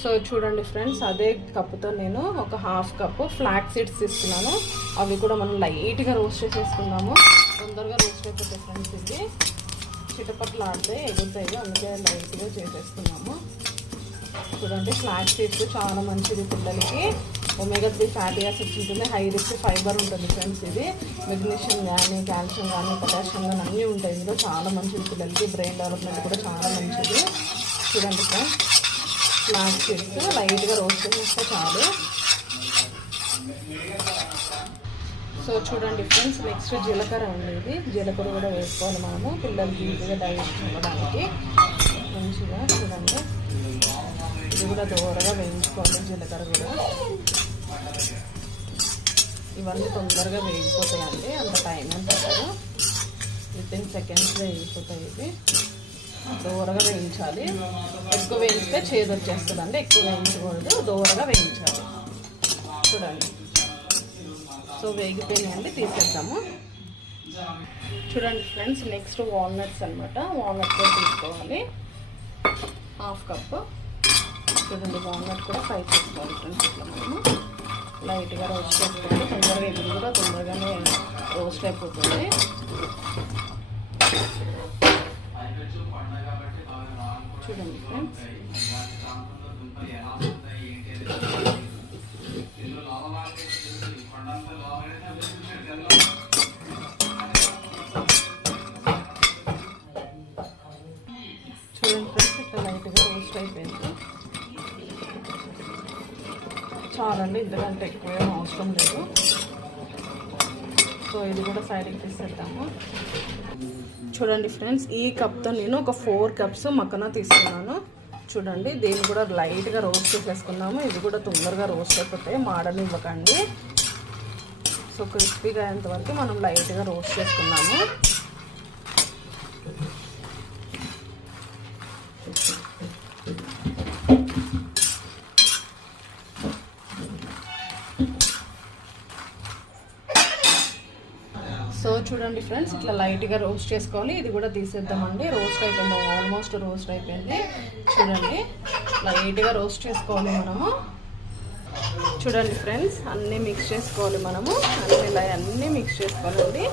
So చూడండి friends, అదే కప్పుతో నేను ఒక హాఫ్ కప్పు ఫ్లాక్ సీడ్స్ తీసుకున్నాను. అవి కూడా మనం లైట్గా రోస్ట్ చేసేసుకుందాము. తొందరగా రోస్ట్ అయిపోతాయి ఫ్రెండ్స్. ఇది చిటపట్లు ఆడితే ఎగురుతాయి, అందుకే లైట్గా చేసేసుకున్నాము. చూడండి, ఫ్లాక్ సీడ్స్ చాలా మంచిది పిల్లలకి. ఒమేగా 3 ఫ్యాటీ యాసిడ్స్ ఉంటుంది, హై రిచ్ ఫైబర్ ఉంటుంది ఫ్రెండ్స్. ఇది మెగ్నీషియం కానీ కాల్షియం కానీ పొటాషియం కానీ అన్నీ ఉంటాయి ఇందులో. చాలా మంచిది పిల్లలకి, బ్రెయిన్ డెవలప్మెంట్ కూడా చాలా మంచిది. చూడండి ఫ్రెండ్స్, ఫ్లాక్ సీడ్స్ లైట్గా రోస్ట్ చేస్తే చాలు. సో చూడండి ఫ్రెండ్స్, నెక్స్ట్ జీలకర్ర అండి. ఇది జీలకర్ర కూడా వేసుకోవాలి మనము, పిల్లలకి ఈజీగా డైజెషన్ ఇవ్వడానికి మంచిగా. చూడండి, ఇది కూడా దూరగా వేయించుకోవాలి. జీలకర్ర కూడా ఇవన్నీ తొందరగా వేగిపోతాయండి, అంత టైం ఏం పట్టదు. వితిన్ సెకండ్స్లో వేగిపోతాయి. ఇవి దూరగా వేయించాలి. ఎక్కువ వేయిస్తే చేదు వచ్చేస్తుంది అండి, ఎక్కువ వేయించకూడదు, దూరగా వేయించాలి. చూడండి, సో వేగిపోయినాయండి, తీసేద్దాము. చూడండి ఫ్రెండ్స్, నెక్స్ట్ వాల్నట్స్ అనమాట. వాల్నట్ కూడా తీసుకోవాలి, హాఫ్ కప్పు. చూడండి, వాల్నట్ కూడా ఫ్రై చేసుకోవాలి ఫ్రెండ్స్. ఇట్లా మనము లైట్గా రోస్ట్ చేసుకోవాలి. తొందరగా ఇది కూడా తొందరగానే రోస్ట్ అయిపోతుంది. చూడండి ఫ్రెండ్స్, ఇట్లా లైట్గా రోస్ట్ అయిపోయింది. చాలండి, ఇంతకంటే ఎక్కువ ఏం అవసరం లేదు. సో ఇది కూడా సైడ్కి తీసేద్దాము. చూడండి ఫ్రెండ్స్, ఈ కప్తో నేను ఒక 4 కప్స్ మక్కన తీసుకున్నాను. చూడండి, దీన్ని కూడా లైట్గా రోస్ట్ చేసేసుకున్నాము. ఇది కూడా తొందరగా రోస్ట్ అయిపోతాయి, మాడనివ్వకండి. సో క్రిస్పీగా అయ్యేంత వరకు మనం లైట్గా రోస్ట్ చేసుకున్నాము. సో చూడండి ఫ్రెండ్స్, ఇట్లా లైట్గా రోస్ట్ చేసుకోవాలి. ఇది కూడా తీసేద్దామండి. రోస్ట్ అయిపోయింది, ఆల్మోస్ట్ రోస్ట్ అయిపోయింది. చూడండి, లైట్గా రోస్ట్ చేసుకోవాలి మనము. చూడండి ఫ్రెండ్స్, అన్నీ మిక్స్ చేసుకోవాలి మనము. అన్నీ మిక్స్ చేసుకోవాలండి.